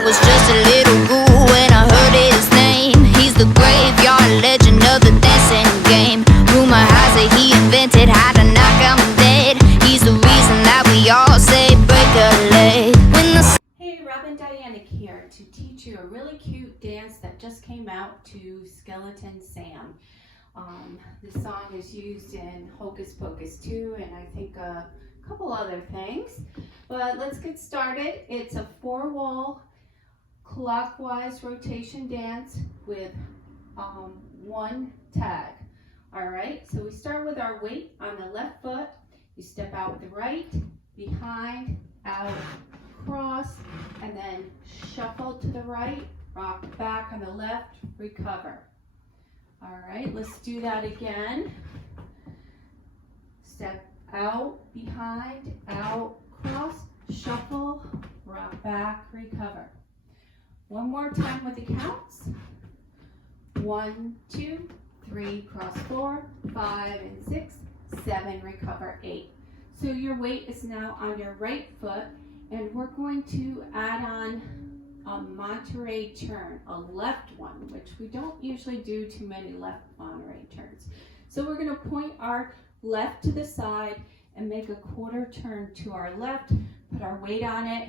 I was just a little ghoul when I heard his name. He's the graveyard legend of the dancing game. Rumor has it he invented how to knock 'em dead. He's the reason that we all say break a leg. When the Hey, Robin Dyanick here to teach you a really cute dance that just came out to Skeleton Sam. This song is used in Hocus Pocus 2 and I think a couple other things. But let's get started. It's a 4-wall clockwise rotation dance with one tag. Alright, so we start with our weight on the left foot. You step out with the right, behind, out, cross, and then shuffle to the right, rock back on the left, recover. All right, let's do that again. Step out, behind, out, cross, shuffle, rock back, recover. One more time with the counts. 1, 2, 3, cross 4, 5 and 6, 7, recover 8. So your weight is now on your right foot, and we're going to add on a Monterey turn, a left one, which we don't usually do too many left Monterey turns. So we're going to point our left to the side and make a quarter turn to our left, put our weight on it,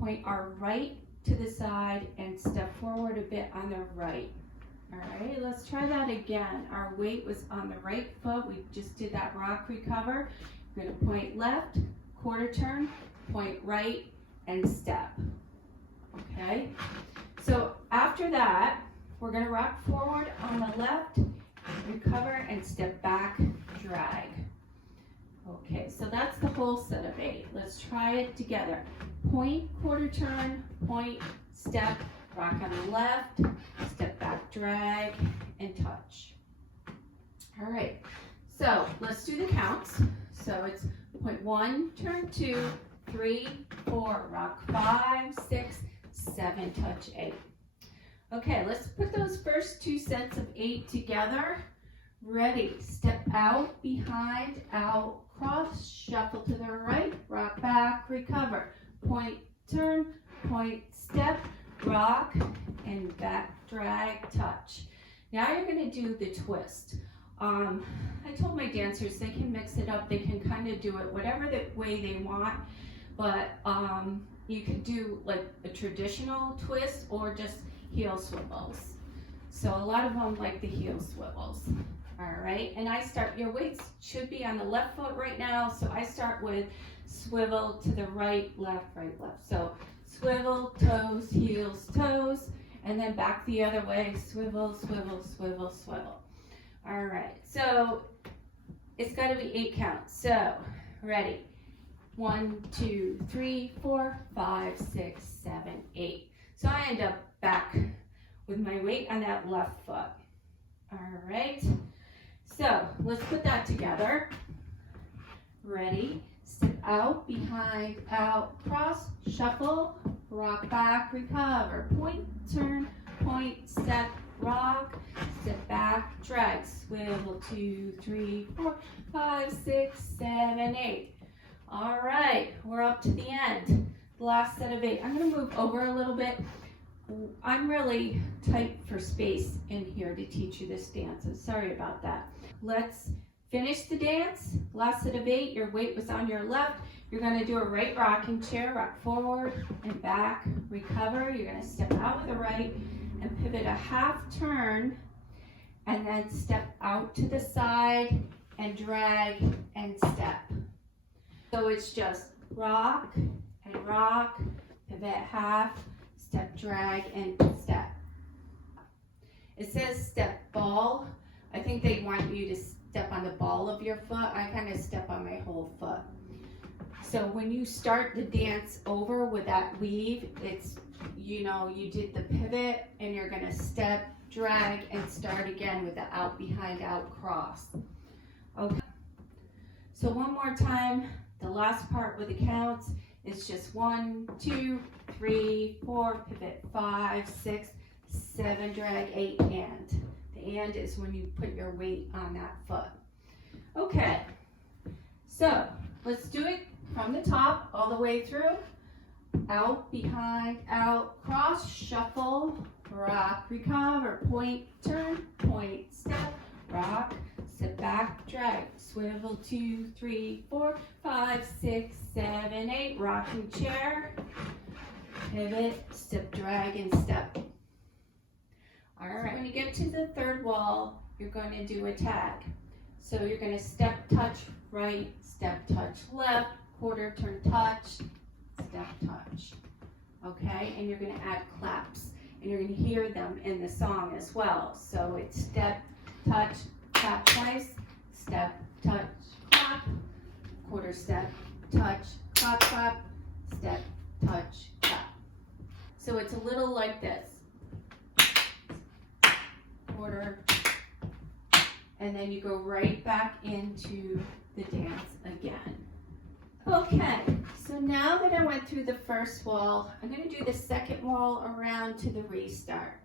point our right to the side, and step forward a bit on the right. All right, let's try that again. Our weight was on the right foot. We just did that rock recover. We're going to point left, quarter turn, point right, and step. Okay, so after that, we're going to rock forward on the left, recover, and step back, drag. Okay, so that's the whole set of 8. Let's try it together. Point, quarter turn, point, step, rock on the left, step back, drag, and touch. All right, so let's do the counts. So it's point 1, turn 2, 3, 4, rock 5, 6, 7, touch 8. Okay, let's put those first 2 sets of 8 together. Ready, step out, behind, out, cross, shuffle to the right, rock back, recover. Point, turn, point, step, rock, and back, drag, touch. Now you're going to do the twist. I told my dancers they can mix it up, they can kind of do it whatever the way they want, but you could do like a traditional twist or just heel swivels. So a lot of them like the heel swivels. All right, and I start, your weights should be on the left foot right now, so I start with swivel to the right, left, right, left. So swivel, toes, heels, toes, and then back the other way, swivel, swivel, swivel, swivel. All right, so it's got to be 8 counts. So ready, 1, 2, 3, 4, 5, 6, 7, 8. So I end up back with my weight on that left foot. All right, so let's put that together. Ready, step out, behind, out, cross, shuffle, rock back, recover, point, turn, point, step, rock, step back, drag, swivel, 2, 3, 4, 5, 6, 7, 8. All right, we're up to the end. The last set of 8. I'm going to move over a little bit. I'm really tight for space in here to teach you this dance. I'm sorry about that. Let's finish the dance. Last set of 8. Your weight was on your left. You're going to do a right rocking chair, rock forward and back, recover. You're going to step out with the right and pivot a half turn, and then step out to the side and drag and step. So it's just rock and rock, pivot half, step, drag, and step. It says step ball. I think they want you to step on the ball of your foot. I kind of step on my whole foot. So when you start the dance over with that weave, it's, you know, you did the pivot and you're going to step, drag, and start again with the out, behind, out, cross. Okay. So one more time, the last part with the counts is just 1, 2, 3, 4, pivot 5, 6, 7, drag, 8, and. The and is when you put your weight on that foot. Okay, so let's do it from the top all the way through. Out, behind, out, cross. shuffle, rock, recover, point, turn, point, step, rock, step back, drag, swivel, 2, 3, 4, 5, 6, 7, 8, rocking chair, pivot, step, drag, and step. All right, when you get to the third wall, you're going to do a tag. So you're going to step, touch, right, step, touch, left, quarter, turn, touch, step, touch. Okay, and you're going to add claps, and you're going to hear them in the song as well. So it's step, touch, clap twice, step, touch, clap, quarter step, touch, clap, clap, step, touch, clap. So it's a little like this. Quarter, and then you go right back into the dance again. Okay, so now that I went through the first wall, I'm going to do the second wall around to the restart.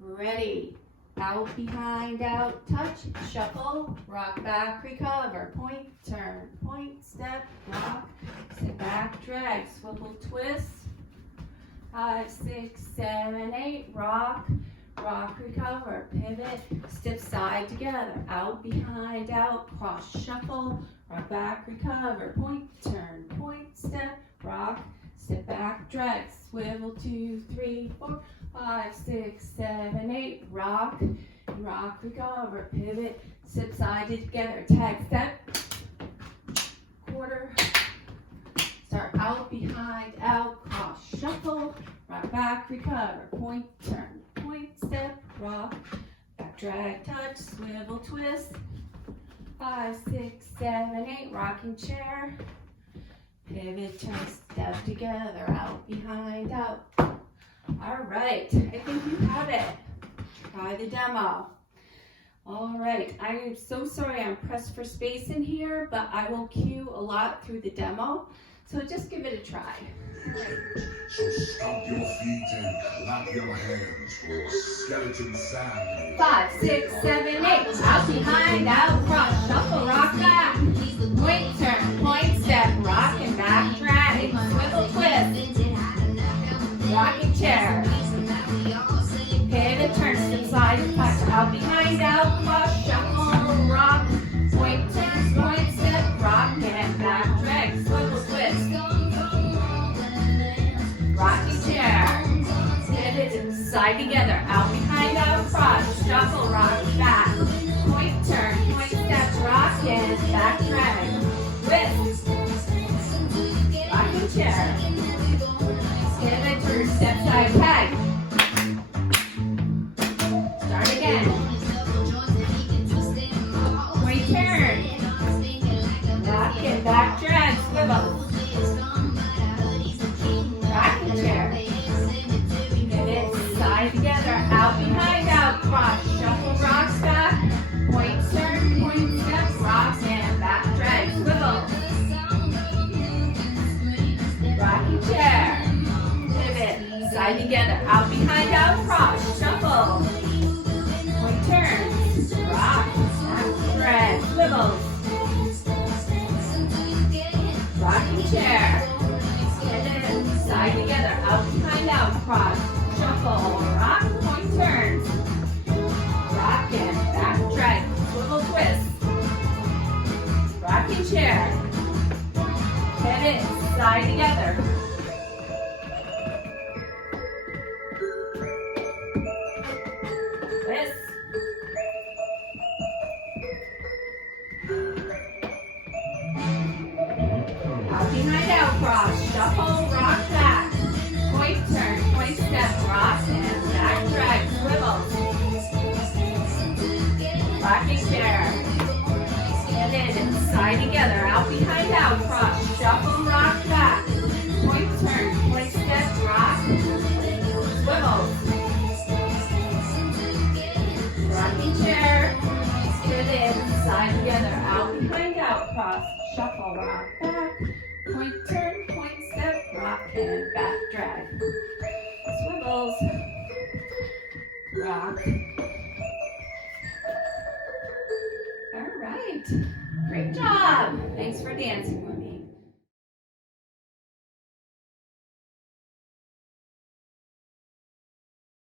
Ready? Out, behind, out, touch, shuffle, rock, back, recover, point, turn, point, step, rock, sit back, drag, swivel, twist, 5, 6, 7, 8, rock, rock, recover, pivot, step side together, out, behind, out, cross, shuffle, rock, back, recover, point, turn, point, step, rock, step back, drag, swivel, 2, 3, 4, 5, 6, 7, 8, rock, rock, recover, pivot, step side together, tag, step, quarter, start out, behind, out, cross, shuffle, rock, back, recover, point, turn, point, step, rock, back, drag, touch, swivel, twist, 5, 6, 7, 8, rocking chair, pivot, turn, step together, out, behind, out. All right, I think you have it. Try the demo. All right, I am so sorry I'm pressed for space in here, but I will cue a lot through the demo, so just give it a try. So stomp your feet and clap your hands for a skeleton sound. 5, 6, 7, 8, out, behind, out, cross, shuffle, rock, back, point, turn, point, step, rock and back, drag, swivel, twist, rocking chair, pivot, turn, step, slide, touch, out, behind, out, cross, shuffle, rock, point, turn, point, step, rock and back, drag, swivel, twist, rocking chair, pivot, side together, out, behind, out, cross, shuffle, rock, back, point, turn, point, step, rock and back, drag, twist, rocking chair, pivot, turn, step, side, tag, start again, point, turn, rock and back, drag, swivel, rocking chair, pivot, side together, out, behind, out, cross, shuffle, rock, back, point, turn, point, step, rock and back, drag, swivel, rocking chair, pivot, side together, out, behind, out, cross, shuffle, point, turn, rock, back, drag, swivel, rocking chair, pivot, side together, out, behind, out, cross, shuffle, rock, point, turn, rock and back, drag, swivel, twist, rocking chair, pivot, side together, twist, out, behind, out, cross, shuffle, rock, back, point, turn, point, step, rock and back, drag, swivel, rocking chair, pivot, side together, out, behind, out, cross, shuffle, rock, back, point, turn, point, step, rock, swivel, rocking chair, pivot, side together, out, behind, out, cross, shuffle, rock, back, point, turn, point, step, rock and back, drag, swivels, rock. All right, great job. Thanks for dancing.